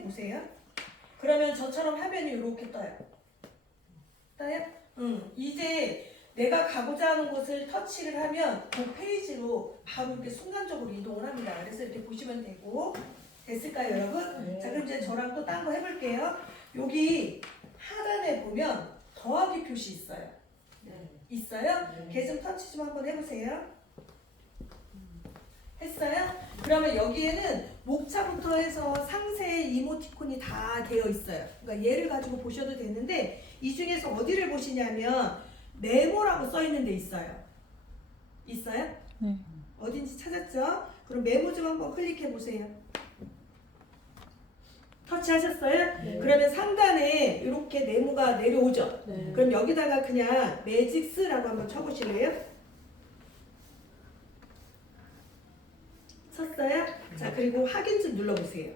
해보세요. 그러면 저처럼 화면이 이렇게 떠요. 떠요? 이제 내가 가고자 하는 곳을 터치를 하면 그 페이지로 바로 이렇게 순간적으로 이동을 합니다. 그래서 이렇게 보시면 되고, 됐을까요, 여러분? 네. 자, 그럼 이제 저랑 또 딴 거 해볼게요. 여기 하단에 보면 더하기 표시 있어요. 네. 있어요? 걔 좀 터치 좀 한번 해보세요. 했어요? 그러면 여기에는 목차부터 해서 상세의 이모티콘이 다 되어 있어요. 그러니까 얘를 가지고 보셔도 되는데 이 중에서 어디를 보시냐면 메모라고 써 있는 데 있어요. 있어요? 네. 어딘지 찾았죠? 그럼 메모 좀 한번 클릭해 보세요. 터치하셨어요? 네. 그러면 상단에 이렇게 메모가 내려오죠? 네. 그럼 여기다가 그냥 매직스라고 한번 쳐보실래요? 쳤어요? 자, 그리고 확인 좀 눌러보세요.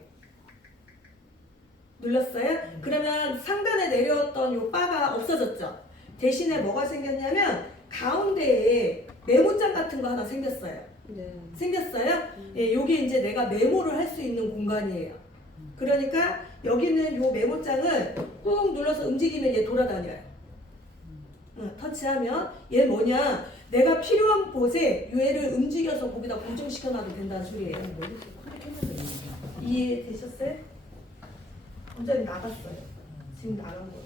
눌렀어요? 그러면 상단에 내려왔던 요 바가 없어졌죠? 대신에 뭐가 생겼냐면 가운데에 메모장 같은 거 하나 생겼어요. 네. 생겼어요? 예, 요게 이제 내가 메모를 할 수 있는 공간이에요. 그러니까 여기는 요 메모장을 꾹 눌러서 움직이면 얘 돌아다녀요. 터치하면 얘 뭐냐? 내가 필요한 곳에 얘를 움직여서 거기다 고정시켜놔도 된다는 소리예요. 이해되셨어요? 완전히 나갔어요. 지금 나간 거예요.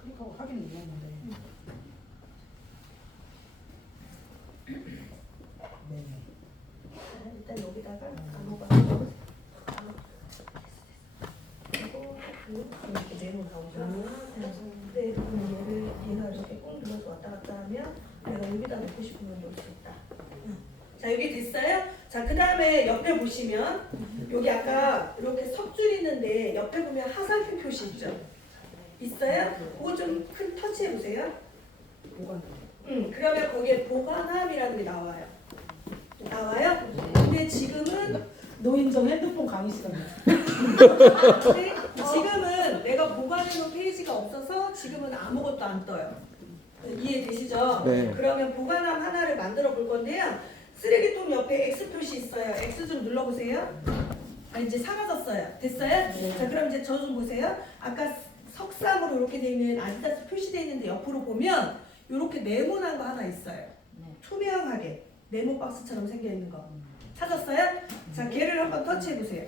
클릭하고 확인 눌렀는데. 네. 일단 여기다가 암호가 그리고 이렇게 메모 나오죠. 네, 그러면 얘가 이렇게 꾹 눌러서 왔다 갔다 하면 내가 여기다 놓고 싶으면 놓을 수 있다. 자, 여기 됐어요? 자, 그 다음에 옆에 보시면 여기 아까 이렇게 석줄 있는데 옆에 보면 하살표 표시 있죠? 있어요? 그거 좀 큰 터치해 보세요. 보관. 그러면 거기에 보관함이라는 게 나와요. 나와요? 근데 지금은 노인정 핸드폰 강의 시간에. 근데 지금은 내가 보관해놓은 페이지가 없어서 지금은 아무것도 안 떠요. 이해되시죠? 네. 그러면 보관함 하나를 만들어 볼 건데요. 쓰레기통 옆에 X 표시 있어요. X 좀 눌러보세요. 아, 이제 사라졌어요. 됐어요? 네. 자, 그럼 이제 저 좀 보세요. 아까 석삼으로 이렇게 돼 있는 아디다스 표시되어 있는데 옆으로 보면 이렇게 네모난 거 하나 있어요. 투명하게 네모 박스처럼 생겨 있는 거. 찾았어요? 자, 걔를 한번 터치해 보세요.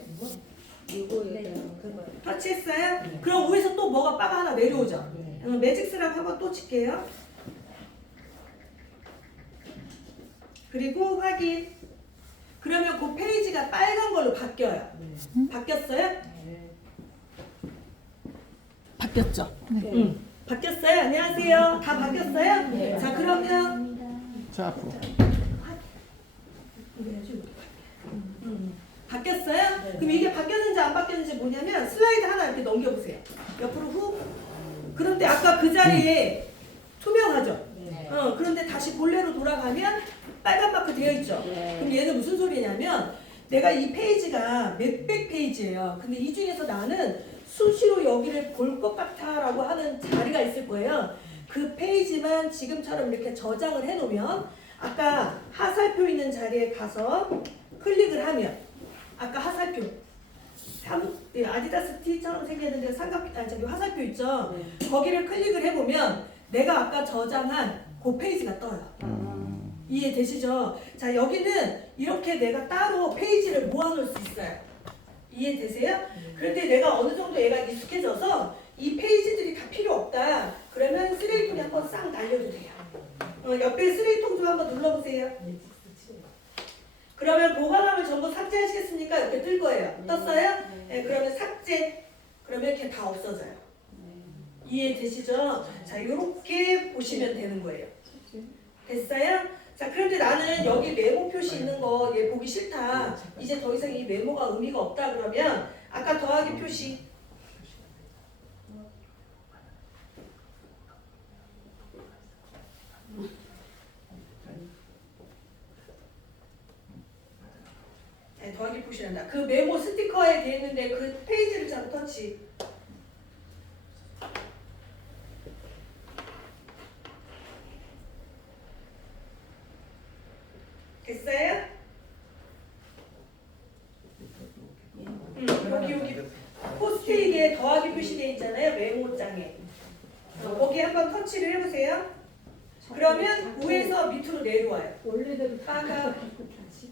이거예요. 터치했어요? 그럼 위에서 또 뭐가 바가 하나 내려오죠? 네. 매직스랑 한번 또 칠게요. 그리고 확인. 그러면 그 페이지가 빨간 걸로 바뀌어요. 바뀌었어요? 네. 바뀌었죠? 네. 응. 바뀌었어요? 안녕하세요. 다 바뀌었어요? 네. 자, 그러면 자, 앞으로. 바뀌었어요? 네. 그럼 이게 바뀌었는지 안 바뀌었는지 뭐냐면 슬라이드 하나 이렇게 넘겨보세요. 옆으로 훅. 그런데 아까 그 자리에 투명하죠? 네. 그런데 다시 본래로 돌아가면 빨간 마크 되어 있죠? 네. 그럼 얘는 무슨 소리냐면 내가 이 페이지가 몇백 페이지예요. 근데 이 중에서 나는 수시로 여기를 볼 것 같아 라고 하는 자리가 있을 거예요. 그 페이지만 지금처럼 이렇게 저장을 해놓으면 아까 하살표 있는 자리에 가서 클릭을 하면 아까 하살표 아디다스 T처럼 생겼는데 저기 화살표 있죠? 네. 거기를 클릭을 해보면 내가 아까 저장한 그 페이지가 떠요. 이해되시죠? 자, 여기는 이렇게 내가 따로 페이지를 모아놓을 수 있어요. 이해되세요? 그런데 내가 어느 정도 얘가 익숙해져서 이 페이지들이 다 필요 없다. 그러면 쓰레기통에 한번 싹 날려도 돼요. 옆에 쓰레기통 좀 한번 눌러보세요. 그러면 보관함을 전부 삭제하시겠습니까? 이렇게 뜰 거예요. 떴어요? 네, 그러면 삭제. 그러면 이렇게 다 없어져요. 이해되시죠? 자, 이렇게 보시면 되는 거예요. 됐어요? 자, 그런데 나는 여기 메모 표시 있는 거 얘 보기 싫다. 이제 더 이상 이 메모가 의미가 없다 그러면 아까 더하기 표시 네, 더하기 표시란다. 그 메모 스티커에 돼 있는데 그 페이지를 잡고 터치. 됐어요? 여기 여기 포스트잇에 더하기 표시되어 있잖아요. 메모장에. 거기 한번 터치를 해보세요. 그러면 위에서 밑으로 내려와요. 원래대로 빠가.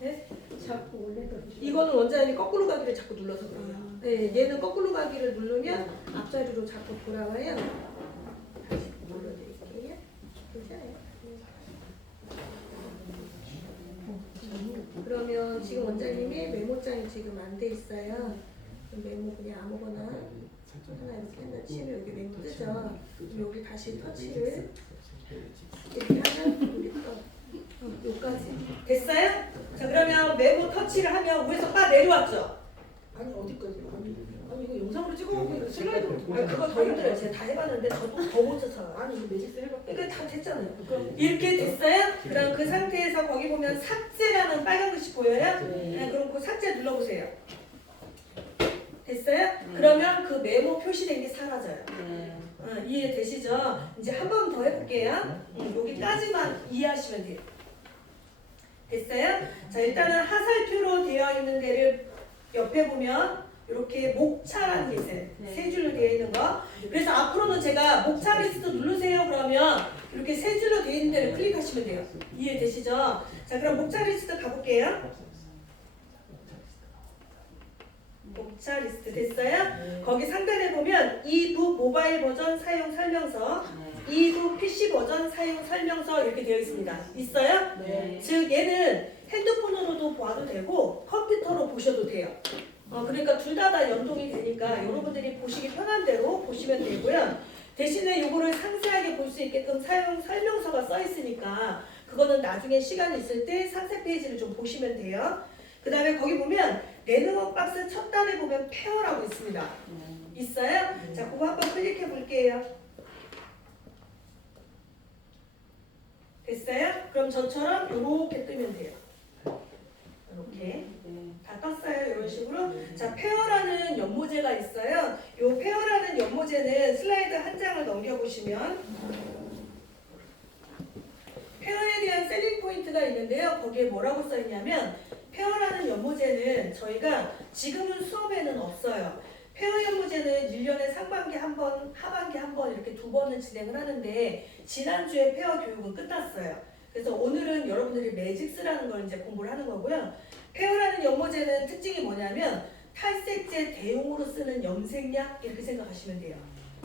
네? 자꾸 원래대로. 이거는 원장님이 거꾸로 가기를 자꾸 눌러서 그래요. 네, 얘는 거꾸로 가기를 누르면 앞자리로 자꾸 돌아와요. 다시 눌러드릴게요. 괜찮아요. 그러면 지금 원장님이 메모장이 지금 안 돼 있어요. 메모 그냥 아무거나 하나 이렇게 한다 치면 여기 메모 뜨죠. 그럼 여기 다시 터치를 이렇게 하면 여기 또 여기까지 됐어요? 자 그러면 메모 터치를 하면 위에서 빠 내려왔죠? 아니 어디까지? 아니 이거 영상으로 찍어보고 이거 슬라이드로. 아니, 그거 더 힘들어요. 제가 다 해봤는데 저도 더 못 쫓아가요. 아니 이거 매직스 해봤대. 그러니까 다 됐잖아요. 이렇게 됐어요? 그럼 그 상태에서 거기 보면 삭제라는 빨간 글씨 보여요? 네, 그럼 그 삭제 눌러보세요. 됐어요? 그러면 그 메모 표시된 게 사라져요. 이해되시죠? 이제 한 번 더 해볼게요. 여기까지만 이해하시면 돼요. 됐어요? 자 일단은 하살표로 되어 있는 데를 옆에 보면 이렇게 목차라는 게 있어요. 세 줄로 되어 있는 거. 그래서 앞으로는 제가 목차 리스트 누르세요 그러면 이렇게 세 줄로 되어 있는 데를 클릭하시면 돼요. 이해되시죠? 자 그럼 목차 리스트 가볼게요. 목차 리스트 됐어요? 거기 상단에 보면 이북 모바일 버전 사용 설명서, 이북 PC 버전 사용 설명서 이렇게 되어 있습니다. 있어요? 네. 즉 얘는 핸드폰으로도 봐도 되고 컴퓨터로 보셔도 돼요. 그러니까 둘 다 연동이 되니까 여러분들이 보시기 편한 대로 보시면 되고요. 대신에 이거를 상세하게 볼 수 있게끔 사용 설명서가 써 있으니까 그거는 나중에 시간 있을 때 상세 페이지를 좀 보시면 돼요. 그 다음에 거기 보면 네트워크 박스 첫 단에 보면 페어라고 있습니다. 있어요? 자, 그거 한번 클릭해 볼게요. 됐어요? 그럼 저처럼 이렇게 뜨면 돼요. 이렇게 다 떴어요. 이런 식으로. 자, 페어라는 연모제가 있어요. 이 페어라는 연모제는 슬라이드 한 장을 넘겨보시면 페어에 대한 셀링 포인트가 있는데요. 거기에 뭐라고 써있냐면 페어라는 연모제는 저희가 지금은 수업에는 없어요. 페어 연모제는 1년에 상반기 한 번, 하반기 한 번 이렇게 두 번을 진행을 하는데 지난주에 페어 교육은 끝났어요. 그래서 오늘은 여러분들이 매직스라는 걸 이제 공부를 하는 거고요. 페어라는 연모제는 특징이 뭐냐면 탈색제 대용으로 쓰는 염색약 이렇게 생각하시면 돼요.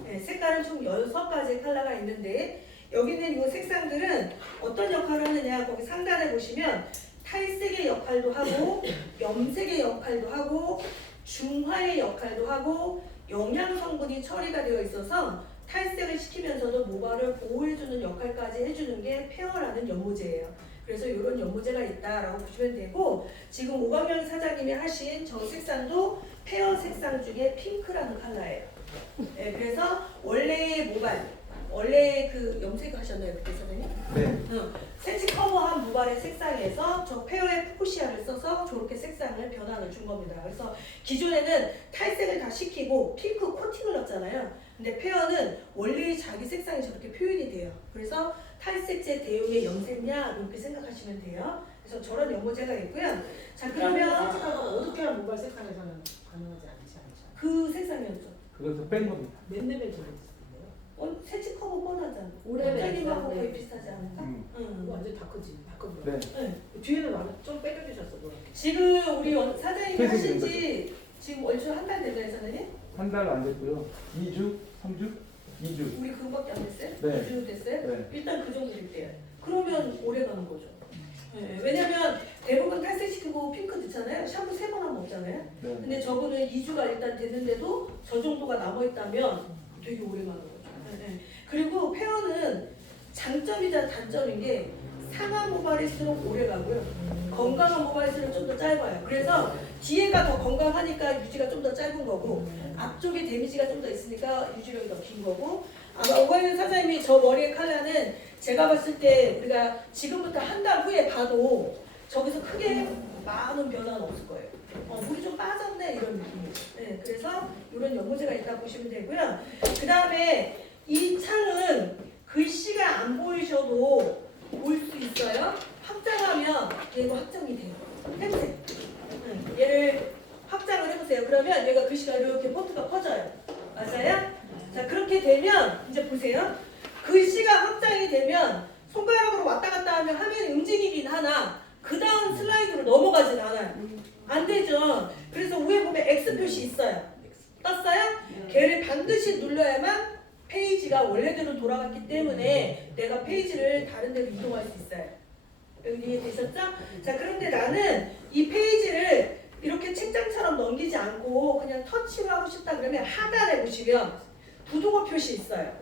네, 색깔은 총 6가지 컬러가 있는데 여기 있는 이 색상들은 어떤 역할을 하느냐 거기 상단에 보시면 탈색의 역할도 하고 염색의 역할도 하고 중화의 역할도 하고 영양 성분이 처리가 되어 있어서 탈색을 시키면서도 모발을 보호해주는 역할까지 해주는 게 페어라는 연모제예요. 그래서 이런 연모제가 있다라고 보시면 되고 지금 오광영 사장님이 하신 저 색상도 페어 색상 중에 핑크라는 컬러예요. 네, 그래서 원래의 모발 원래 그 염색 하셨나요 그때 사장님? 네. 세치 커버한 모발의 색상에서 저 페어의 푸쿠시아를 써서 저렇게 색상을 변환을 준 겁니다. 그래서 기존에는 탈색을 다 시키고 핑크 코팅을 했잖아요. 근데 페어는 원래 자기 색상이 저렇게 표현이 돼요. 그래서 탈색제 대용의 염색약 이렇게 생각하시면 돼요. 그래서 저런 연모제가 있고요. 자 그러면 어떻게 하면 모발 색상에서는 가능하지 않죠? 그 색상이었죠. 그것도 뺀 겁니다. 몇 레벨 정도 있을 텐데요? 세치 커버 뻔하잖아. 오래된 원장님하고 색상, 거의 네. 비슷하지 않을까? 이거 완전 다 크지? 다 큰 거. 네. 네. 뒤에는 완전 좀 빼겨주셨어. 그럼. 지금 우리 사장님이 회색이 하신 있는 지 지금 얼추 한 달 됐나요, 사장님? 한 달 안 됐고요. 2주, 3주, 2주. 우리 그거밖에 안 됐어요? 네. 2주 됐어요? 네. 일단 그 정도 됐대요. 그러면 오래 가는 거죠. 네. 왜냐면 대부분 탈색시키고 핑크 넣잖아요. 샴푸 3번 하면 없잖아요. 네. 근데 저분은 2주가 일단 됐는데도 저 정도가 남아있다면 되게 오래 가는 거죠. 네. 그리고 페어는 장점이자 단점인 게 상한 모발일수록 오래 가고요. 건강한 모발일수록 좀 더 짧아요. 그래서 뒤에가 더 건강하니까 유지가 좀 더 짧은 거고 앞쪽에 데미지가 좀 더 있으니까 유지력이 더 긴 거고 아마 오광현 사장님이 저 머리의 컬러는 제가 봤을 때 우리가 지금부터 한 달 후에 봐도 저기서 크게 많은 변화는 없을 거예요. 물이 좀 빠졌네 이런 느낌이죠. 네, 그래서 이런 연모제가 있다고 보시면 되고요. 그 다음에 이 창은 글씨가 안 보이셔도 볼 수 있어요. 확장하면 얘도 확장이 돼요. 펜색. 얘를 확장을 해보세요. 그러면 얘가 글씨가 이렇게 폰트가 커져요. 맞아요? 자, 그렇게 되면 이제 보세요. 글씨가 확장이 되면 손가락으로 왔다 갔다 하면 화면이 움직이긴 하나 그 다음 슬라이드로 넘어가진 않아요. 안 되죠. 그래서 위에 보면 X 표시 있어요. 떴어요? 걔를 반드시 눌러야만 페이지가 원래대로 돌아갔기 때문에 내가 페이지를 다른 데로 이동할 수 있어요. 여기 이해되셨죠? 자, 그런데 나는 이 페이지를 이렇게 책장처럼 넘기지 않고 그냥 터치를 하고 싶다 그러면 하단에 보시면 부동어 표시 있어요.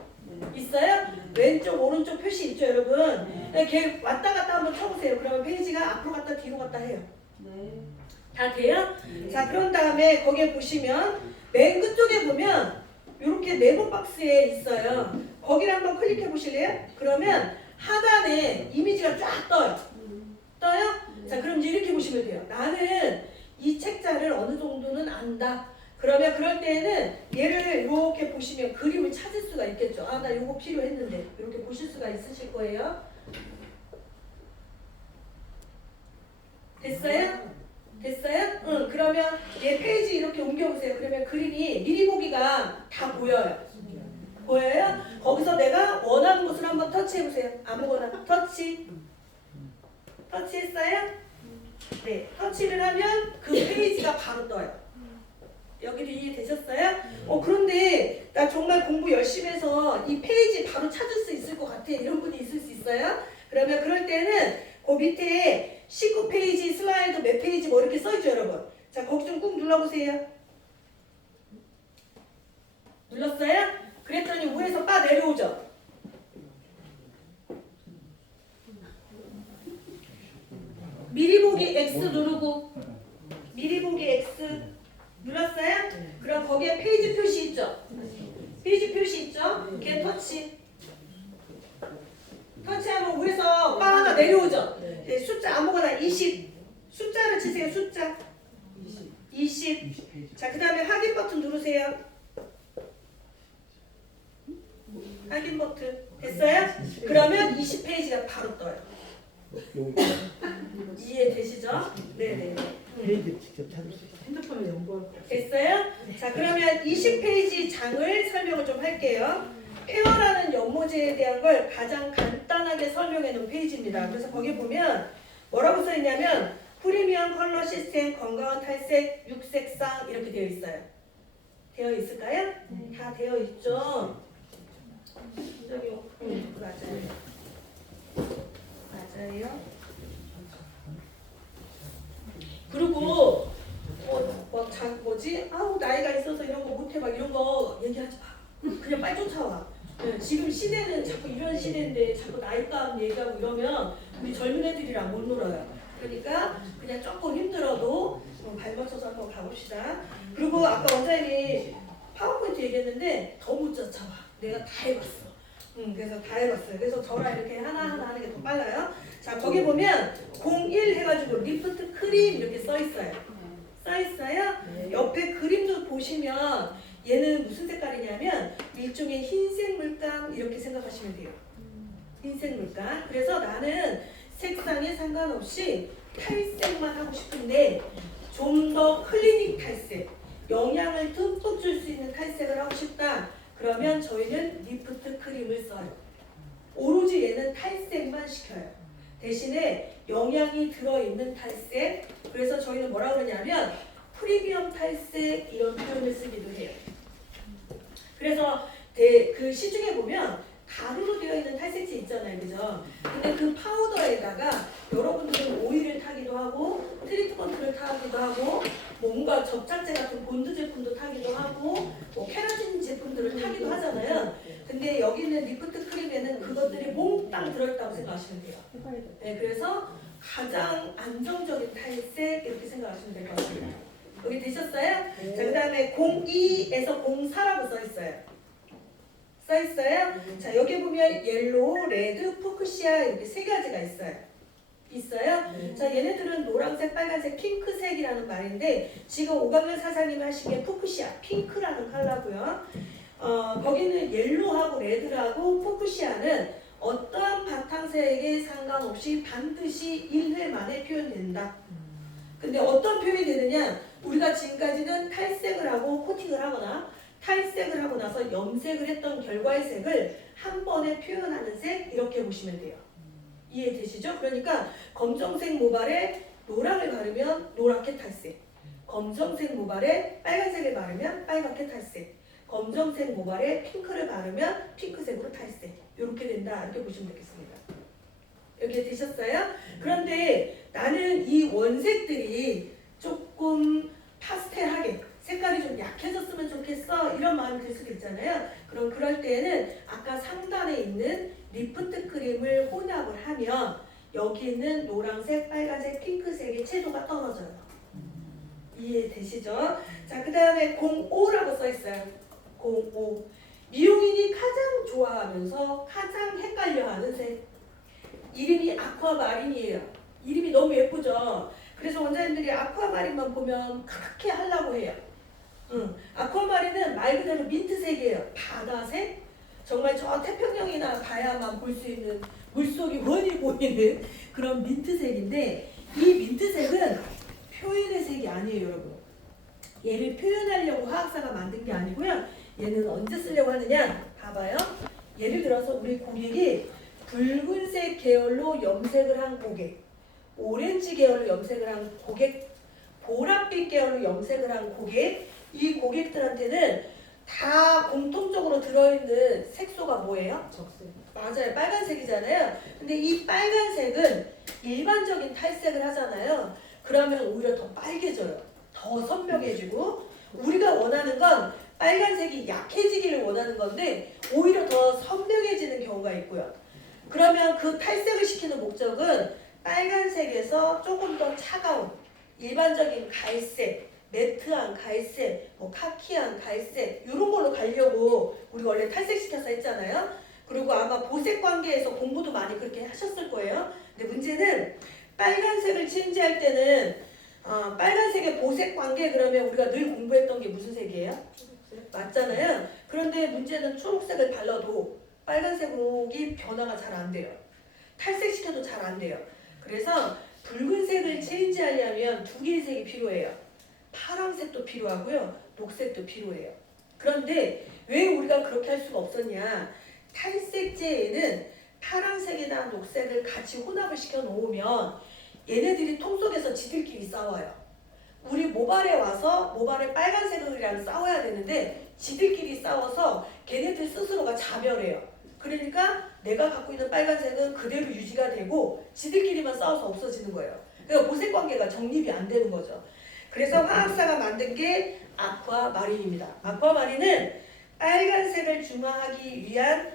있어요? 왼쪽 오른쪽 표시 있죠 여러분? 걔 왔다 갔다 한번 쳐보세요. 그러면 페이지가 앞으로 갔다 뒤로 갔다 해요. 다 돼요? 자, 그런 다음에 거기에 보시면 맨 끝쪽에 보면 이렇게 네모 박스에 있어요. 거기를 한번 클릭해 보실래요? 그러면 하단에 이미지가 쫙 떠요. 떠요? 자, 그럼 이제 이렇게 보시면 돼요. 나는 이 책자를 어느 정도는 안다. 그러면 그럴 때에는 얘를 이렇게 보시면 그림을 찾을 수가 있겠죠. 아, 나 요거 필요했는데 이렇게 보실 수가 있으실 거예요. 됐어요? 됐어요? 응. 그러면 얘 페이지 이렇게 옮겨보세요. 그러면 그림이 미리 보기가 다 보여요. 보여요? 거기서 내가 원하는 곳을 한번 터치해보세요. 아무거나 터치. 터치했어요? 네. 터치를 하면 그 페이지가 바로 떠요. 여기도 이해되셨어요? 그런데 나 정말 공부 열심히 해서 이 페이지 바로 찾을 수 있을 것 같아. 이런 분이 있을 수 있어요? 그러면 그럴 때는 그 밑에 19페이지 슬라이드 몇 페이지 뭐 이렇게 써있죠 여러분. 자, 거기 좀 꾹 눌러보세요. 눌렀어요? 그랬더니 위에서 빠 내려오죠. 미리 보기 X 누르고 미리 보기 X 눌렀어요? 그럼 거기에 페이지 표시 있죠? 페이지 표시 있죠? 걔 터치. 터치하면 위에서 바 하나 내려오죠? 네, 숫자 아무거나 20. 숫자를 치세요. 숫자. 20. 자, 그 다음에 확인 버튼 누르세요. 확인 버튼. 됐어요? 그러면 20페이지가 바로 떠요. 이해되시죠? 네네. 페이지 직접 찾을 수 있어요. 핸드폰을 연구할 거. 됐어요? 자, 그러면 20페이지 장을 설명을 좀 할게요. 페어라는 연모제에 대한 걸 가장 간단하게 설명해 놓은 페이지입니다. 그래서 거기 보면 뭐라고 써 있냐면 프리미엄 컬러 시스템, 건강한 탈색, 육색상 이렇게 되어 있어요. 되어 있을까요? 다 되어 있죠. 저기요. 맞아요. 맞아요. 그리고 뭐지? 아우 나이가 있어서 이런 거 못해 막 이런 거 얘기하지 마. 그냥 빨리 쫓아와. 네, 지금 시대는 자꾸 이런 시대인데 자꾸 나이값 얘기하고 이러면 우리 젊은 애들이랑 못 놀아요. 그러니까 그냥 조금 힘들어도 발 맞춰서 한번 가봅시다. 그리고 아까 원장님이 파워포인트 얘기했는데 더 못 쫓아와. 내가 다 해봤어. 그래서 다 해봤어요. 그래서 저랑 이렇게 하나하나 하는 게 더 빨라요. 자, 거기 보면 01 해가지고 리프트 크림 이렇게 써 있어요. 써 있어요? 옆에 그림도 보시면 얘는 무슨 색깔이냐면 일종의 흰색 물감 이렇게 생각하시면 돼요. 흰색 물감. 그래서 나는 색상에 상관없이 탈색만 하고 싶은데 좀 더 클리닉 탈색, 영양을 듬뿍 줄 수 있는 탈색을 하고 싶다. 그러면 저희는 리프트 크림을 써요. 오로지 얘는 탈색만 시켜요. 대신에 영양이 들어있는 탈색. 그래서 저희는 뭐라 그러냐면 프리미엄 탈색 이런 표현을 쓰기도 해요. 그래서 그 시중에 보면 가루로 되어 있는 탈색제 있잖아요. 그죠? 근데 그 파우더에다가 여러분들은 오일을 타기도 하고 트리트먼트를 타기도 하고 뭔가 접착제 같은 본드 제품도 타기도 하고 뭐 케라틴 제품들을 타기도 하잖아요. 근데 여기는 리프트 크림에는 그것들이 몽땅 들어있다고 생각하시면 돼요. 네, 그래서 가장 안정적인 탈색 이렇게 생각하시면 될 것 같습니다. 여기 되셨어요? 자, 그 다음에 02에서 04라고 써있어요. 써있어요? 자, 여기 보면 옐로우, 레드, 푸크시아 이렇게 세 가지가 있어요. 있어요? 자, 얘네들은 노란색, 빨간색, 핑크색이라는 말인데 지금 5학년 사장님이 하신 게 푸크시아, 핑크라는 컬러고요. 거기는 옐로우하고 레드하고 푸크시아는 어떠한 바탕색에 상관없이 반드시 1회 만에 표현된다. 근데 어떤 표현이 되느냐? 우리가 지금까지는 탈색을 하고 코팅을 하거나 탈색을 하고 나서 염색을 했던 결과의 색을 한 번에 표현하는 색 이렇게 보시면 돼요. 이해되시죠? 그러니까 검정색 모발에 노랑을 바르면 노랗게 탈색, 검정색 모발에 빨간색을 바르면 빨갛게 탈색, 검정색 모발에 핑크를 바르면 핑크색으로 탈색, 이렇게 된다 이렇게 보시면 되겠습니다. 여기 되셨어요? 그런데 나는 이 원색들이 조금 파스텔하게 색깔이 좀 약해졌으면 좋겠어 이런 마음이 들 수도 있잖아요. 그럼 그럴 때에는 아까 상단에 있는 리프트 크림을 혼합을 하면 여기 있는 노란색, 빨간색, 핑크색의 채도가 떨어져요. 이해되시죠? 자, 그 다음에 05라고 써 있어요. 05. 미용인이 가장 좋아하면서 가장 헷갈려하는 색. 이름이 아쿠아마린이에요. 이름이 너무 예쁘죠? 그래서 원장님들이 아쿠아마린만 보면 그렇게 하려고 해요. 아쿠아마린은 말 그대로 민트색이에요. 바다색? 정말 저 태평양이나 가야만 볼 수 있는 물속이 훤히 보이는 그런 민트색인데 이 민트색은 표현의 색이 아니에요, 여러분. 얘를 표현하려고 화학사가 만든 게 아니고요. 얘는 언제 쓰려고 하느냐? 봐봐요. 예를 들어서 우리 고객이 붉은색 계열로 염색을 한 고객, 오렌지 계열로 염색을 한 고객, 보랏빛 계열로 염색을 한 고객, 이 고객들한테는 다 공통적으로 들어있는 색소가 뭐예요? 적색. 맞아요. 빨간색이잖아요. 근데 이 빨간색은 일반적인 탈색을 하잖아요. 그러면 오히려 더 빨개져요. 더 선명해지고 우리가 원하는 건 빨간색이 약해지기를 원하는 건데 오히려 더 선명해지는 경우가 있고요. 그러면 그 탈색을 시키는 목적은 빨간색에서 조금 더 차가운 일반적인 갈색, 매트한 갈색, 뭐 카키한 갈색 이런 걸로 가려고 우리가 원래 탈색시켜서 했잖아요. 그리고 아마 보색 관계에서 공부도 많이 그렇게 하셨을 거예요. 근데 문제는 빨간색을 체인지할 때는 빨간색의 보색 관계 그러면 우리가 늘 공부했던 게 무슨 색이에요? 초록색. 맞잖아요. 그런데 문제는 초록색을 발라도 빨간색이 변화가 잘 안 돼요. 탈색시켜도 잘 안 돼요. 그래서 붉은색을 체인지하려면 두 개의 색이 필요해요. 파란색도 필요하고요. 녹색도 필요해요. 그런데 왜 우리가 그렇게 할 수가 없었냐? 탈색제에는 파란색이나 녹색을 같이 혼합을 시켜 놓으면 얘네들이 통 속에서 지들끼리 싸워요. 우리 모발에 와서 모발에 빨간색이랑 싸워야 되는데 지들끼리 싸워서 걔네들 스스로가 자멸해요. 그러니까 내가 갖고 있는 빨간색은 그대로 유지가 되고 지들끼리만 싸워서 없어지는 거예요. 그러니까 보색 관계가 정립이 안 되는 거죠. 그래서 화학사가 만든 게 아쿠아마린입니다. 아쿠아마린은 빨간색을 중화하기 위한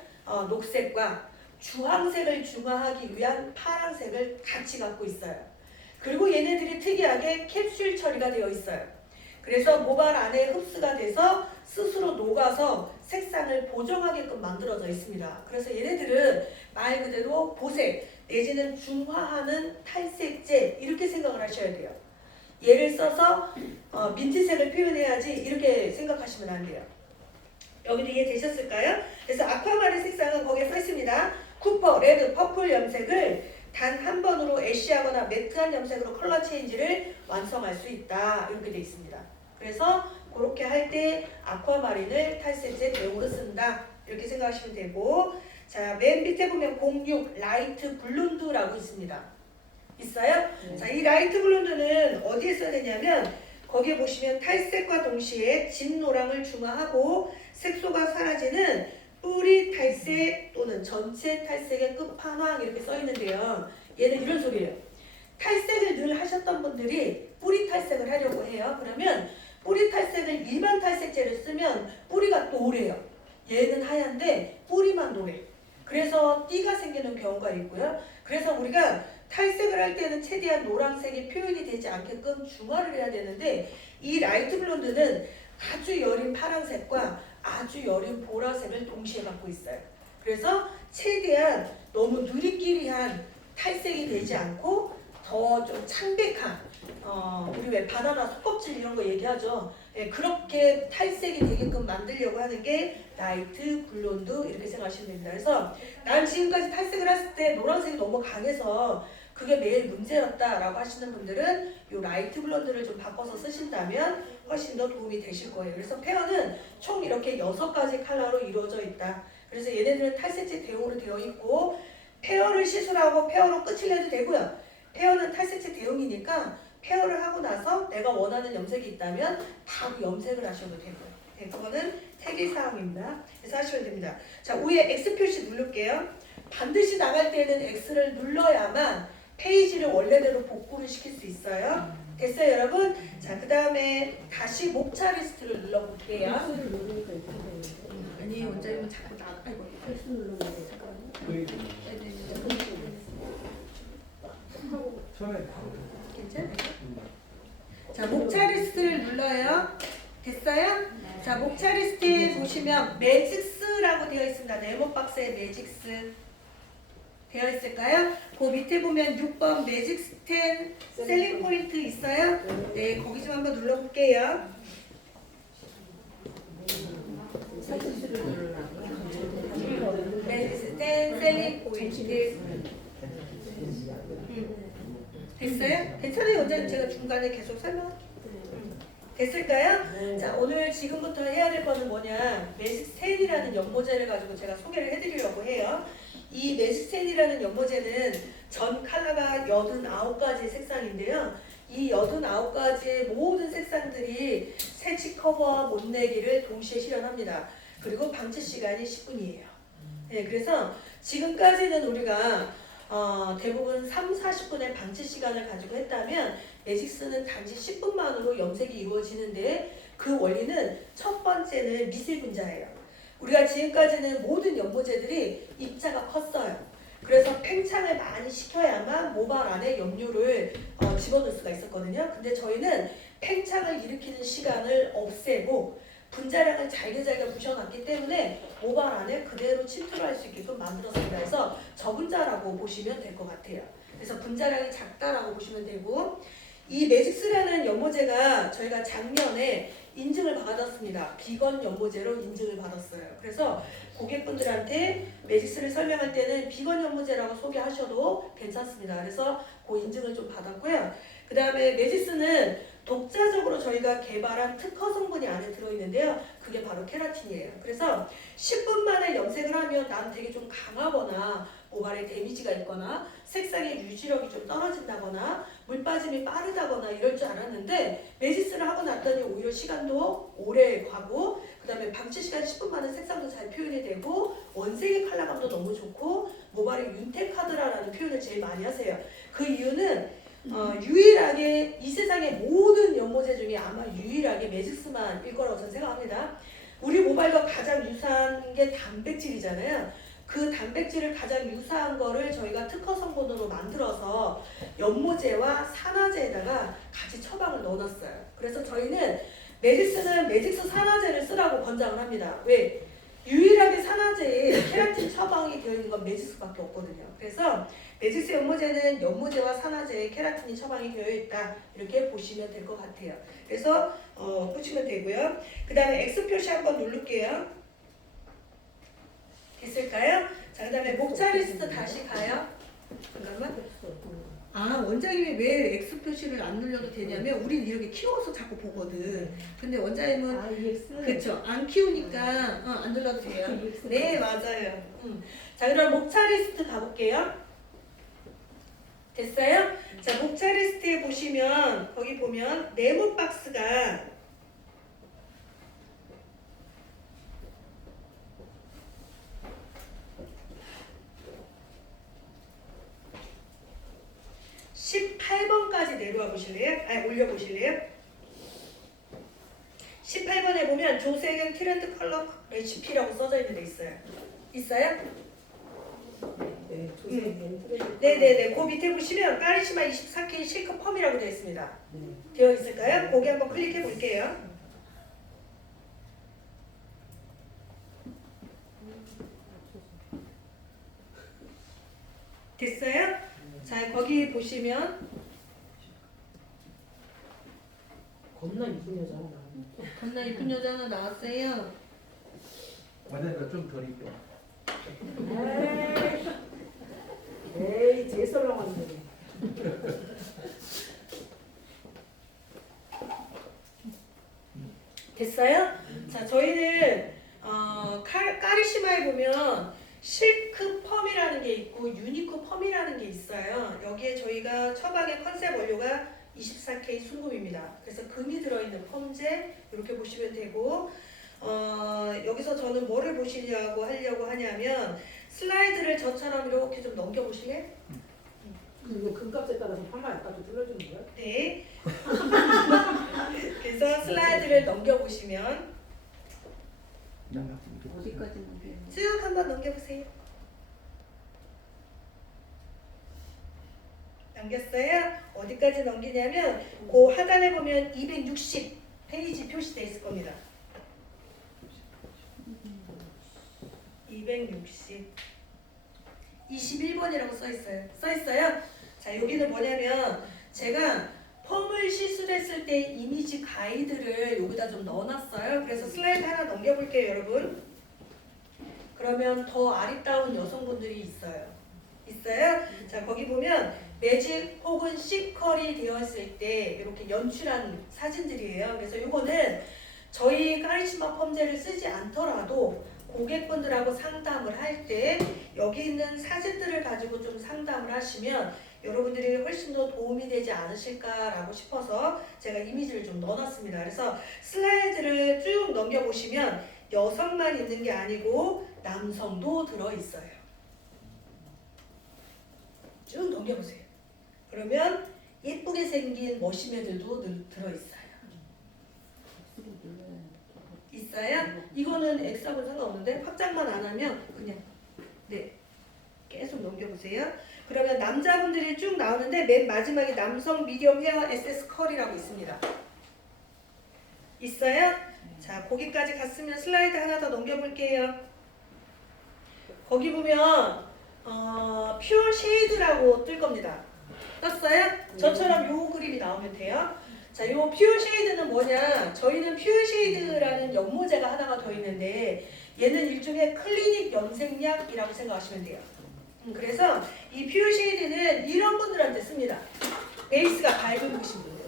녹색과 주황색을 중화하기 위한 파란색을 같이 갖고 있어요. 그리고 얘네들이 특이하게 캡슐 처리가 되어 있어요. 그래서 모발 안에 흡수가 돼서 스스로 녹아서 색상을 보정하게끔 만들어져 있습니다. 그래서 얘네들은 말 그대로 보색 내지는 중화하는 탈색제 이렇게 생각을 하셔야 돼요. 얘를 써서 민트색을 표현해야지 이렇게 생각하시면 안 돼요. 여기도 이해되셨을까요? 그래서 아쿠아마린 색상은 거기에 써 있습니다. 쿠퍼, 레드, 퍼플 염색을 단 한 번으로 애쉬하거나 매트한 염색으로 컬러 체인지를 완성할 수 있다. 이렇게 되어 있습니다. 그래서 그렇게 할 때 아쿠아마린을 탈색제 대용으로 쓴다. 이렇게 생각하시면 되고 자, 맨 밑에 보면 06 라이트 블론드라고 있습니다. 있어요? 자, 이 라이트 블론드는 어디에 써야 되냐면 거기에 보시면 탈색과 동시에 진노랑을 중화하고 색소가 사라지는 뿌리 탈색 또는 전체 탈색의 끝판왕 이렇게 써 있는데요. 얘는 이런 소리예요. 탈색을 늘 하셨던 분들이 뿌리 탈색을 하려고 해요. 그러면 뿌리 탈색을 일반 탈색제를 쓰면 뿌리가 노래요. 얘는 하얀데 뿌리만 노래. 그래서 띠가 생기는 경우가 있고요. 그래서 우리가 탈색을 할 때는 최대한 노란색이 표현이 되지 않게끔 중화를 해야 되는데 이 라이트 블론드는 아주 여린 파란색과 아주 여린 보라색을 동시에 갖고 있어요. 그래서 최대한 너무 누리끼리한 탈색이 되지 않고 더 좀 창백한 우리 왜 바나나 속껍질 이런 거 얘기하죠. 예, 그렇게 탈색이 되게끔 만들려고 하는 게 라이트 블론드 이렇게 생각하시면 됩니다. 그래서 난 지금까지 탈색을 했을 때 노란색이 너무 강해서 그게 매일 문제였다라고 하시는 분들은 이 라이트 블론드를 좀 바꿔서 쓰신다면 훨씬 더 도움이 되실 거예요. 그래서 페어는 총 이렇게 6가지 컬러로 이루어져 있다. 그래서 얘네들은 탈색제 대용으로 되어 있고 페어를 시술하고 페어로 끝을 내도 되고요. 페어는 탈색제 대용이니까 페어를 하고 나서 내가 원하는 염색이 있다면 바로 염색을 하셔도 되고요. 네, 그거는 특이사항입니다. 그래서 하시면 됩니다. 자, 위에 X 표시 누를게요. 반드시 나갈 때는 X를 눌러야만 페이지를 원래대로 복구를 시킬 수 있어요. 됐어요, 여러분? 자, 그 다음에 다시 목차 리스트를 눌러볼게요. X를 누르니까 이렇게 되는 거. 아니, 원장님은 자꾸 아이고. X 누르면 잠깐만요. 하고 처음에 괜찮아요? 자, 목차 리스트를 눌러요. 됐어요? 자, 목차 리스트에 보시면 매직스라고 되어 있습니다. 네모 박스에 매직스 되어 있을까요? 그 밑에 보면 6번 매직스 10 셀링 포인트 있어요? 네, 거기 좀 한번 눌러볼게요. X를 누르라고요. 매직스 10 셀링 포인트. 됐어요? 괜찮아요, 원장님. 제가 중간에 계속 설명할게요. 됐을까요? 자, 오늘 지금부터 해야 될 거는 뭐냐, 매직스텐이라는 연모제를 가지고 제가 소개를 해드리려고 해요. 이 매직스텐이라는 연모제는 전 컬러가 89가지 색상인데요. 이 89가지의 모든 색상들이 새치 커버와 못내기를 동시에 실현합니다. 그리고 방치 시간이 10분이에요. 네, 그래서 지금까지는 우리가 대부분 3-40분의 방치 시간을 가지고 했다면 매직스는 단지 10분만으로 염색이 이루어지는데 그 원리는 첫 번째는 미세 분자예요. 우리가 지금까지는 모든 연모제들이 입자가 컸어요. 그래서 팽창을 많이 시켜야만 모발 안에 염료를 집어넣을 수가 있었거든요. 근데 저희는 팽창을 일으키는 시간을 없애고 분자량을 잘게 부셔놨기 때문에 모발 안에 그대로 침투를 할 수 있게끔 만들었습니다. 그래서 저분자라고 보시면 될 것 같아요. 그래서 분자량이 작다라고 보시면 되고, 이 매직스라는 연모제가 저희가 작년에 인증을 받았습니다. 비건 연모제로 인증을 받았어요. 그래서 고객분들한테 매직스를 설명할 때는 비건 연모제라고 소개하셔도 괜찮습니다. 그래서 그 인증을 좀 받았고요. 그 다음에 매직스는 독자적으로 저희가 개발한 특허 성분이 안에 들어있는데요. 그게 바로 케라틴이에요. 그래서 10분 만에 염색을 하면 난 되게 좀 강하거나 모발에 데미지가 있거나 색상의 유지력이 좀 떨어진다거나 물 빠짐이 빠르다거나 이럴 줄 알았는데 매직스를 하고 났더니 오히려 시간도 오래 가고 그 다음에 방치 시간 10분 만에 색상도 잘 표현이 되고 원색의 컬러감도 너무 좋고 모발이 윤택하더라라는 표현을 제일 많이 하세요. 그 이유는 유일하게 이 세상의 모든 연모제 중에 아마 유일하게 매직스만일 거라고 저는 생각합니다. 우리 모발과 가장 유사한 게 단백질이잖아요. 그 단백질을 가장 유사한 거를 저희가 특허 성분으로 만들어서 연모제와 산화제에다가 같이 처방을 넣어놨어요. 그래서 저희는 매직스는 매직스 산화제를 쓰라고 권장을 합니다. 왜? 유일하게 산화제에 케라틴 처방이 되어 있는 건 매직스밖에 없거든요. 그래서 매직스 연모제는 연모제와 산화제에 케라틴이 처방이 되어 있다. 이렇게 보시면 될 것 같아요. 그래서 보시면 되고요. 그 다음에 X 표시 한번 누를게요. 됐을까요? 자, 그 다음에 목차 리스트 다시 가요. 잠깐만. 원장님이 왜 X 표시를 안 눌려도 되냐면 우린 이렇게 키워서 자꾸 보거든. 근데 원장님은 EX? 그렇죠. 안 키우니까 안 눌러도 돼요. 네, 맞아요. 자, 그럼 목차 리스트 가볼게요. 됐어요? 자, 목차 리스트에 보시면 거기 보면 네모 박스가 18번까지 내려와 보실래요? 아니, 올려 보실래요? 18번에 보면 조세경 트렌드 컬러 레시피라고 써져 있는 데 있어요. 있어요? 네, 조세경 트렌드. 네네네. 그 밑에 보시면 카리스마 24K 실크 펌이라고 되어 있습니다. 되어 있을까요? 거기 한번 클릭해 볼게요. 됐어요? 자, 거기 보시면 겁나 이쁜 여자가 겁나 이쁜 여자 하나 나왔어요. 완전히 좀 덜 이뻐. 에이, 제일 썰렁한데. 됐어요? 자, 저희는 카리시마에 보면 실크 펌이라는 게 있고 유니크 펌이라는 게 있어요. 여기에 저희가 처방의 컨셉 원료가 24K 순금입니다. 그래서 금이 들어있는 펌제 이렇게 보시면 되고 여기서 저는 뭐를 보시려고 하려고 하냐면 슬라이드를 저처럼 이렇게 좀 넘겨보실래요? 이거 금값에 따라서 파마 약간 좀 줄여주는 거야? 네. 그래서 슬라이드를 넘겨보시면 어디까지 넘겨요? 쭉 한번 넘겨보세요. 넘겼어요? 어디까지 넘기냐면 그 하단에 보면 260 페이지 표시되어 있을 겁니다. 260 21번이라고 써 있어요. 자, 여기는 뭐냐면 제가 펌을 시술했을 때 이미지 가이드를 여기다 좀 넣어놨어요. 그래서 슬라이드 하나 넘겨볼게요, 여러분. 그러면 더 아리따운 여성분들이 있어요. 자, 거기 보면 매직 혹은 C컬이 되었을 때 이렇게 연출한 사진들이에요. 그래서 이거는 저희 카리스마 펌제를 쓰지 않더라도 고객분들하고 상담을 할 때 여기 있는 사진들을 가지고 좀 상담을 하시면 여러분들이 훨씬 더 도움이 되지 않으실까라고 싶어서 제가 이미지를 좀 넣어놨습니다. 그래서 슬라이드를 쭉 넘겨보시면 여성만 있는 게 아니고 남성도 들어있어요. 쭉 넘겨보세요. 그러면 예쁘게 생긴 머시매들도 들어있어요. 있어요? 이거는 X하고는 상관없는데 확장만 안 하면 그냥 네 계속 넘겨보세요. 그러면 남자분들이 쭉 나오는데 맨 마지막에 남성 미디엄 헤어 SS 컬이라고 있습니다. 있어요? 자, 거기까지 갔으면 슬라이드 하나 더 넘겨볼게요. 거기 보면 퓨어 쉐이드라고 뜰 겁니다. 떴어요? 저처럼 요 그림이 나오면 돼요. 자, 요 퓨어 쉐이드는 뭐냐? 저희는 퓨어 쉐이드라는 연모제가 하나가 더 있는데 얘는 일종의 클리닉 염색약이라고 생각하시면 돼요. 그래서 이 퓨어 쉐이드는 이런 분들한테 씁니다. 베이스가 밝으신 분들.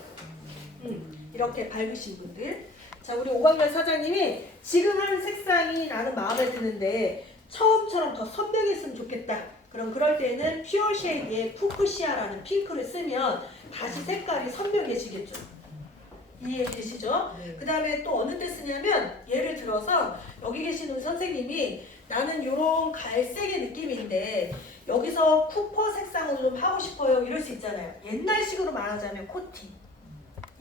이렇게 밝으신 분들. 자, 우리 오광렬 사장님이 지금 하는 색상이 나는 마음에 드는데 처음처럼 더 선명했으면 좋겠다. 그럼 그럴 때는 퓨어 쉐이드의 푸푸시아라는 핑크를 쓰면 다시 색깔이 선명해지겠죠. 이해되시죠? 네. 그 다음에 또 어느 때 쓰냐면 예를 들어서 여기 계시는 선생님이 나는 요런 갈색의 느낌인데 여기서 쿠퍼 색상으로 좀 하고 싶어요 이럴 수 있잖아요. 옛날식으로 말하자면 코팅.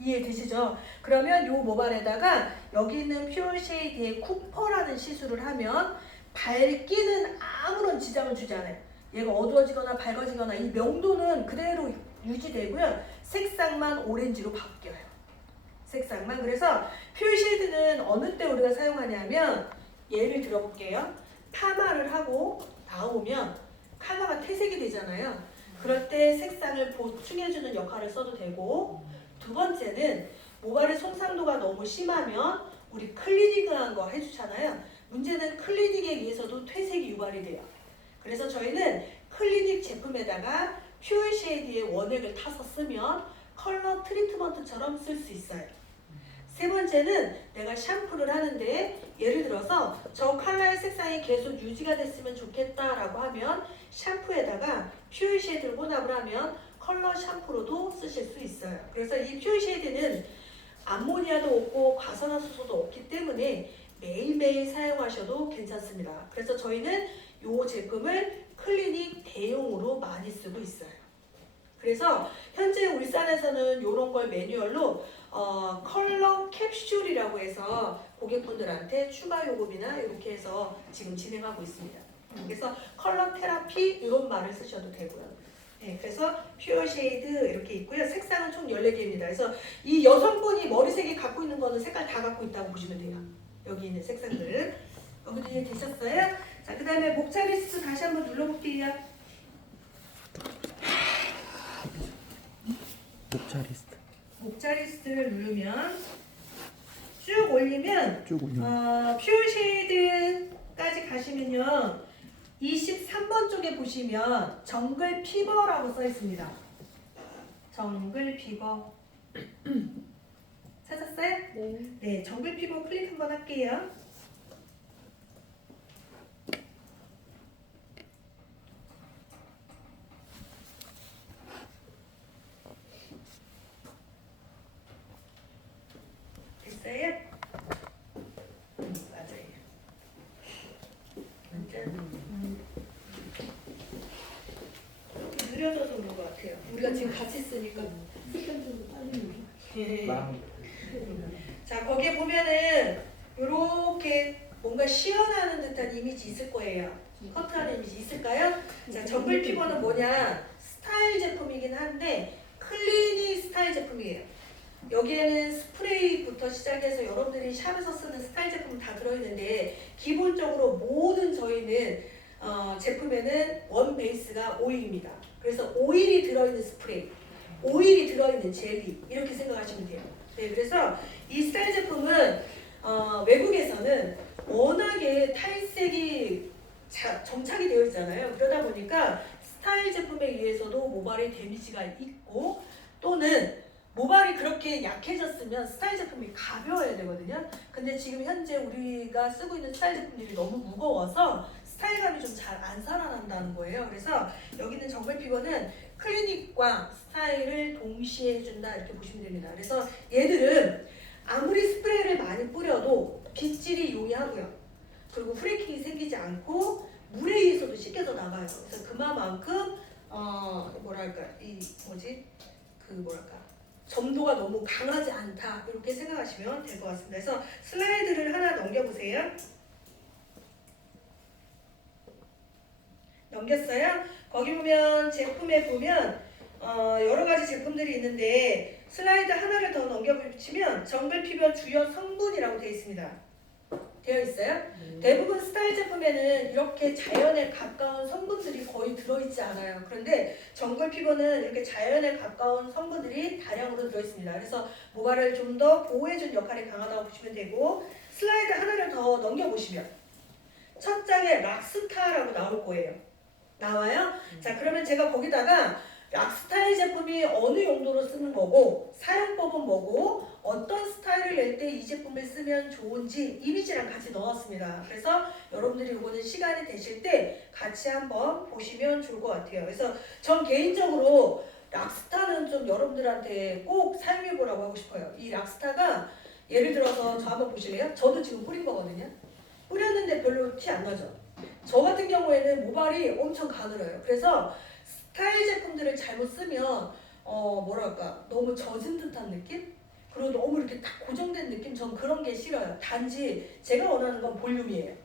이해되시죠? 그러면 요 모발에다가 여기 있는 퓨어 쉐이드의 쿠퍼라는 시술을 하면 밝기는 아무런 지장을 주지 않아요. 얘가 어두워지거나 밝아지거나 이 명도는 그대로 유지되고요. 색상만 오렌지로 바뀌어요. 색상만. 그래서 퓨어 쉐이드는 어느 때 우리가 사용하냐면 예를 들어볼게요. 파마를 하고 나오면 카마가 퇴색이 되잖아요. 그럴 때 색상을 보충해주는 역할을 써도 되고 두 번째는 모발의 손상도가 너무 심하면 우리 클리닉한 거 해주잖아요. 문제는 클리닉에 의해서도 퇴색이 유발이 돼요. 그래서 저희는 클리닉 제품에다가 퓨어 쉐이드의 원액을 타서 쓰면 컬러 트리트먼트처럼 쓸 수 있어요. 세 번째는 내가 샴푸를 하는데 예를 들어서 저 컬러의 색상이 계속 유지가 됐으면 좋겠다라고 하면 샴푸에다가 퓨어 쉐이드를 혼합을 하면 컬러 샴푸로도 쓰실 수 있어요. 그래서 이 퓨어 쉐이드는 암모니아도 없고 과산화수소도 없기 때문에 매일매일 사용하셔도 괜찮습니다. 그래서 저희는 이 제품을 클리닉 대용으로 많이 쓰고 있어요. 그래서 현재 울산에서는 이런 걸 매뉴얼로 컬러 캡슐이라고 해서 고객분들한테 추가 요금이나 이렇게 해서 지금 진행하고 있습니다. 그래서 컬러 테라피 이런 말을 쓰셔도 되고요. 네, 그래서 퓨어 쉐이드 이렇게 있고요. 색상은 총 14개입니다. 그래서 이 여성분이 머리색이 갖고 있는 거는 색깔 다 갖고 있다고 보시면 돼요. 여기 있는 색상들. 여기도 이해 되셨어요? 자, 그 다음에 목차리스트 다시 한번 눌러볼게요. 목차리스트를 누르면 쭉 올리면 퓨어 쉐이드까지 가시면요. 23번 쪽에 보시면 정글 피버라고 써 있습니다. 정글 피버. 찾았어요? 네. 네, 정글 피버 클릭 한번 할게요. 됐어요? 맞아요. 느려져서 그런 것 같아요. 우리가 지금 같이 쓰니까. 습관적으로 빨리 예. 마음. 자, 거기에 보면은 이렇게 뭔가 시연하는 듯한 이미지 있을 거예요. 커트하는 이미지 있을까요? 자, 정글 피버는 뭐냐? 스타일 제품이긴 한데 클리닉 스타일 제품이에요. 여기에는 스프레이부터 시작해서 여러분들이 샵에서 쓰는 스타일 제품 다 들어있는데 기본적으로 모든 저희는 제품에는 원 베이스가 오일입니다. 그래서 오일이 들어있는 스프레이, 오일이 들어있는 젤리 이렇게 생각하시면 돼요. 네, 그래서 이 스타일 제품은 외국에서는 워낙에 탈색이 정착이 되어 있잖아요. 그러다 보니까 스타일 제품에 의해서도 모발에 데미지가 있고 또는 모발이 그렇게 약해졌으면 스타일 제품이 가벼워야 되거든요. 근데 지금 현재 우리가 쓰고 있는 스타일 제품들이 너무 무거워서 스타일감이 좀 잘 안 살아난다는 거예요. 그래서 여기는 정글 피버는 클리닉과 스타일을 동시에 해준다 이렇게 보시면 됩니다. 그래서 얘들은 아무리 스프레이를 많이 뿌려도 빗질이 용이하고요. 그리고 프레이킹이 생기지 않고 물에 의해서도 씻겨져 나가요. 그래서 그만큼 뭐랄까 점도가 너무 강하지 않다 이렇게 생각하시면 될 것 같습니다. 그래서 슬라이드를 하나 넘겨보세요. 넘겼어요? 거기 보면 제품에 보면 여러 가지 제품들이 있는데 슬라이드 하나를 더 넘겨보시면 정글 피버 주요 성분이라고 되어 있습니다. 되어 있어요? 대부분 스타일 제품에는 이렇게 자연에 가까운 성분들이 거의 들어있지 않아요. 그런데 정글 피버는 이렇게 자연에 가까운 성분들이 다량으로 들어있습니다. 그래서 모발을 좀 더 보호해준 역할이 강하다고 보시면 되고 슬라이드 하나를 더 넘겨보시면 첫 장에 락스타라고 나올 거예요. 나와요? 자, 그러면 제가 거기다가 락스타일 제품이 어느 용도로 쓰는 거고 사용법은 뭐고 어떤 스타일을 낼 때 이 제품을 쓰면 좋은지 이미지랑 같이 넣었습니다. 그래서 여러분들이 이거는 시간이 되실 때 같이 한번 보시면 좋을 것 같아요. 그래서 전 개인적으로 락스타는 좀 여러분들한테 꼭 사용해 보라고 하고 싶어요. 이 락스타가 예를 들어서 저 한번 보실래요? 저도 지금 뿌린 거거든요. 뿌렸는데 별로 티 안 나죠? 저 같은 경우에는 모발이 엄청 가늘어요. 그래서 스타일 제품들을 잘못 쓰면 너무 젖은 듯한 느낌? 그리고 너무 이렇게 딱 고정된 느낌? 전 그런 게 싫어요. 단지 제가 원하는 건 볼륨이에요.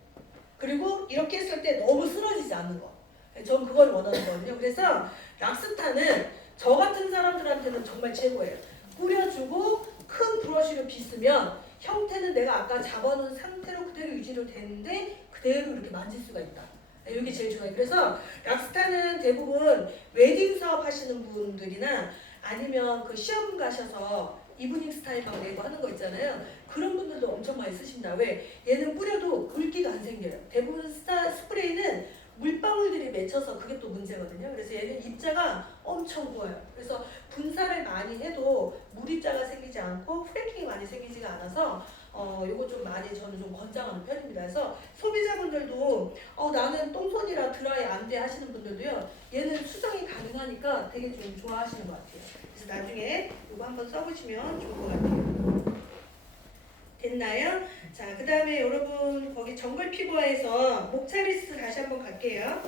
그리고 이렇게 했을 때 너무 쓰러지지 않는 거. 전 그걸 원하는 거거든요. 그래서 락스타는 저 같은 사람들한테는 정말 최고예요. 뿌려주고 큰 브러쉬로 빗으면 형태는 내가 아까 잡아놓은 상태로 그대로 유지로 되는데 그대로 이렇게 만질 수가 있다. 이게 제일 좋아요. 그래서 락스타는 대부분 웨딩 사업 하시는 분들이나 아니면 그 시험 가셔서 이브닝 스타일 막 내고 하는 거 있잖아요. 그런 분들도 엄청 많이 쓰십니다. 왜? 얘는 뿌려도 물기가 안 생겨요. 대부분 스프레이는 물방울들이 맺혀서 그게 또 문제거든요. 그래서 얘는 입자가 엄청 고와요. 그래서 분사를 많이 해도 물입자가 생기지 않고 프레이킹이 많이 생기지가 않아서 요거 좀 많이 저는 좀 권장하는 편입니다. 그래서 소비자분들도 나는 똥손이라 드라이 안 돼 하시는 분들도요. 얘는 수정이 가능하니까 되게 좀 좋아하시는 것 같아요. 그래서 나중에 요거 한번 써보시면 좋을 것 같아요. 됐나요? 자, 그 다음에 여러분 거기 정글 피부화에서 목차리스 다시 한번 갈게요.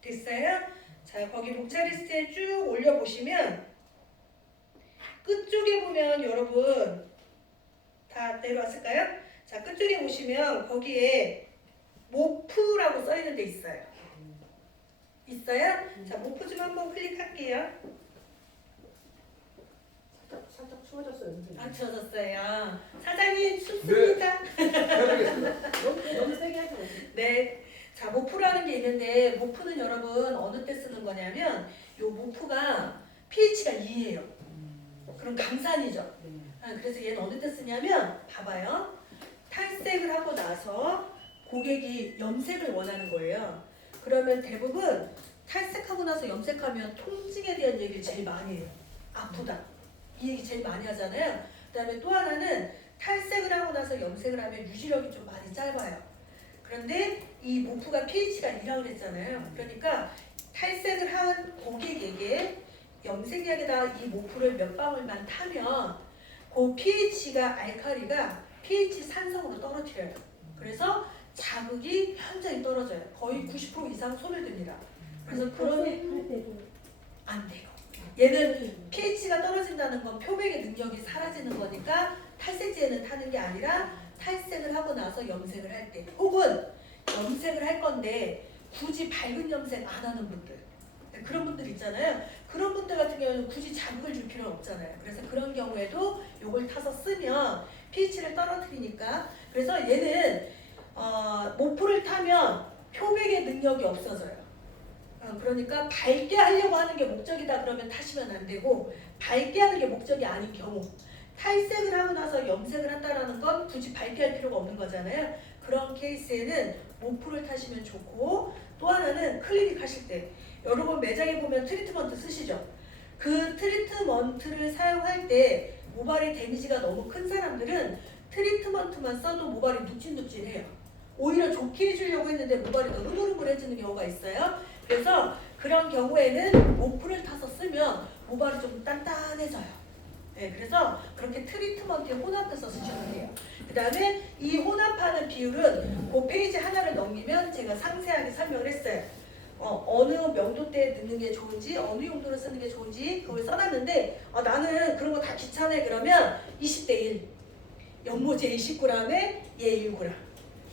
됐어요? 자, 거기 목차리스트에 쭉 올려보시면 끝쪽에 보면 여러분 다 내려왔을까요? 자, 끝쪽에 보시면 거기에 모프라고 써있는 데 있어요. 있어요? 자, 모프 좀 한번 클릭할게요. 살짝 추워졌어요, 선생님. 아, 추워졌어요. 사장님 춥습니다. 해보겠습니다. 너무 세게 하지 마세요. 네. 자, 모프라는 게 있는데 모프는 여러분 어느 때 쓰는 거냐면 요 모프가 pH가 2예요. 그럼 강산이죠. 그래서 얘는 어느 때 쓰냐면 봐봐요. 탈색을 하고 나서 고객이 염색을 원하는 거예요. 그러면 대부분 탈색하고 나서 염색하면 통증에 대한 얘기를 제일 많이 해요. 아프다. 이 얘기 제일 많이 하잖아요. 그다음에 또 하나는 탈색을 하고 나서 염색을 하면 유지력이 좀 많이 짧아요. 그런데 이 모프가 pH가 1이라고 그랬잖아요. 그러니까 탈색을 한 고객에게 염색약에다가 이 모프를 몇 방울만 타면 그 pH가 알칼리가 pH 산성으로 떨어뜨려요. 그래서 자극이 현저히 떨어져요. 거의 90% 이상 손을 듭니다. 그래서 그런 할 때도 안 돼요. 얘는 pH가 떨어진다는 건 표백의 능력이 사라지는 거니까 탈색제는 타는 게 아니라 탈색을 하고 나서 염색을 할 때, 혹은 염색을 할 건데 굳이 밝은 염색 안 하는 분들, 그런 분들 있잖아요. 그런 분들 같은 경우는 굳이 자극을 줄 필요는 없잖아요. 그래서 그런 경우에도 요걸 타서 쓰면 pH를 떨어뜨리니까. 그래서 얘는 모프를 타면 표백의 능력이 없어져요. 그러니까 밝게 하려고 하는 게 목적이다 그러면 타시면 안 되고, 밝게 하는 게 목적이 아닌 경우, 탈색을 하고 나서 염색을 한다는 건 굳이 밝게 할 필요가 없는 거잖아요. 그런 케이스에는 모프를 타시면 좋고, 또 하나는 클리닉 하실 때 여러분 매장에 보면 트리트먼트 쓰시죠. 그 트리트먼트를 사용할 때 모발의 데미지가 너무 큰 사람들은 트리트먼트만 써도 모발이 눅진눅진해요. 오히려 좋게 해주려고 했는데 모발이 더 흐물흐물해지는 경우가 있어요. 그래서 그런 경우에는 모프를 타서 쓰면 모발이 좀 단단해져요. 네, 그래서 그렇게 트리트먼트에 혼합해서 쓰셔도 돼요. 그 다음에 이 혼합하는 비율은 그 페이지 하나를 넘기면 제가 상세하게 설명을 했어요. 어느 명도 때 넣는 게 좋은지, 어느 용도로 쓰는 게 좋은지 그걸 써놨는데, 나는 그런 거 다 귀찮아 그러면 20대 1, 연모제 29g에 얘 1g.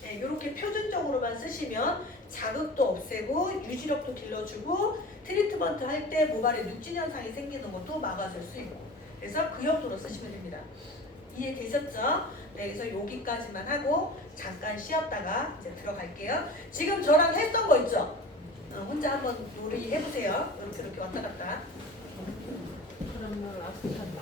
네, 이렇게 표준적으로만 쓰시면 자극도 없애고 유지력도 길러주고 트리트먼트 할 때 모발에 눅진 현상이 생기는 것도 막아줄 수 있고, 그래서 그 용도로 쓰시면 됩니다. 이해되셨죠? 네, 그래서 여기까지만 하고 잠깐 쉬었다가 이제 들어갈게요. 지금 저랑 했던 거 있죠? 혼자 한번 놀이해보세요. 이렇게 왔다 갔다. 그런 걸 아스탄